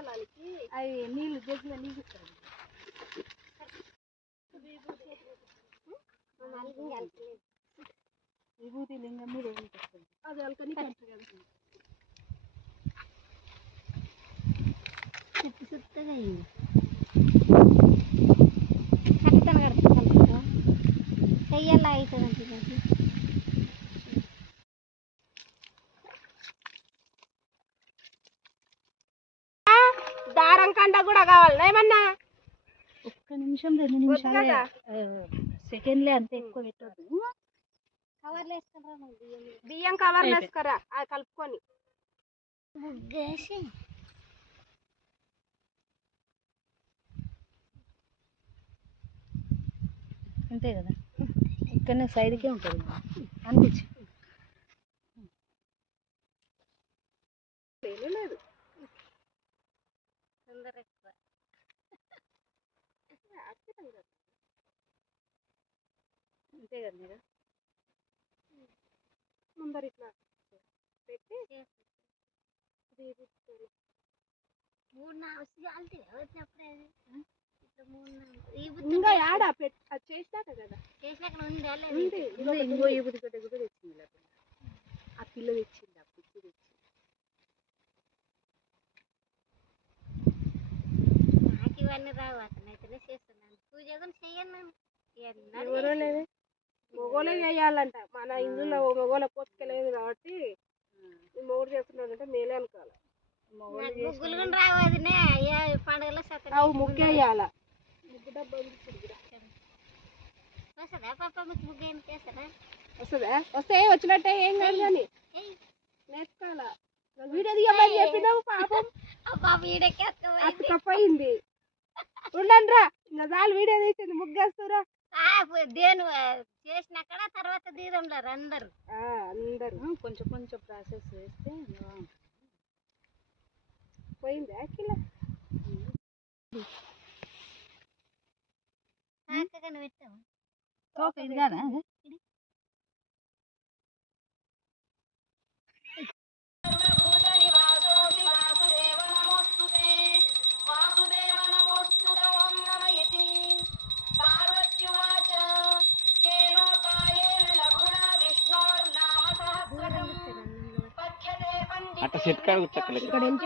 అవి నీళ్ళు జగ్గులో నీళ్ళు విభూతి లింగం మీద అది అల్కని సుత్తగా కట్టుతాను కడుపుతా చెయ్యాలా అవుతుంది దారం కండ కూడా కావాలి ఏమన్నా ఒక్క నిమిషం 2 నిమిషాలు సెకండ్లే అంతే ఎక్కువ పెట్టొద్దు కవర్లు వేసుకురా బియ్యం కవర్లు వేసుకురా అది కలుపుకొని ముగ్గేసి అంతే కదా ఇక్కడనే సైడ్కే ఉంటుంది అనిపించి లేదు తొందర ఎక్కువ అంతే కదా మీరు ముందర ఇట్లా పెట్టి 3-4 వచ్చినప్పుడే ఇంకా యాడా అది చేసినాక కదా చేసినాక ఉంది ఇంకో ఈ బుద్ధి గడ్డ కూడా తెచ్చింది ఆ పిల్ల తెచ్చింది ఆ పిచ్చి తెచ్చింది నాకు ఇవన్నీ రావు అతనైతేనే చేస్తున్నాను పూజ కూడా చెయ్యను ఎవరో లేదు మొగోలే చేయాలంట మన ఇందులో మొగోల పోసుకెళ్ళలేదు కాబట్టి మొగుడు చేస్తున్నాడంటే మేలే అనుకోవాలి ముగ్గులు కూడా రావు అదినే పండుగలో అవు ముగ్గు వేయాల ముగ్గు డబ్బా వస్తుందా పాప ముగ్గు ఏం చేస్తారా వస్తుందా వస్తే వచ్చినట్టే ఏం కాదు కానీ నేర్చుకోవాలా వీడియో తీయమని చెప్పినావు పాపం అతుకపోయింది ఉండండి రా ఇంకా చాలు వీడియో తీసింది ముగ్గేస్తురా దేని చేసినాక తర్వాత తీరంలో అందరు కొంచెం కొంచెం ప్రాసెస్ చేస్తే పోయింది కిలో పెట్టాము ఇది కాదా అట్లా సెట్ కాడ ఇక్కడ ఎంత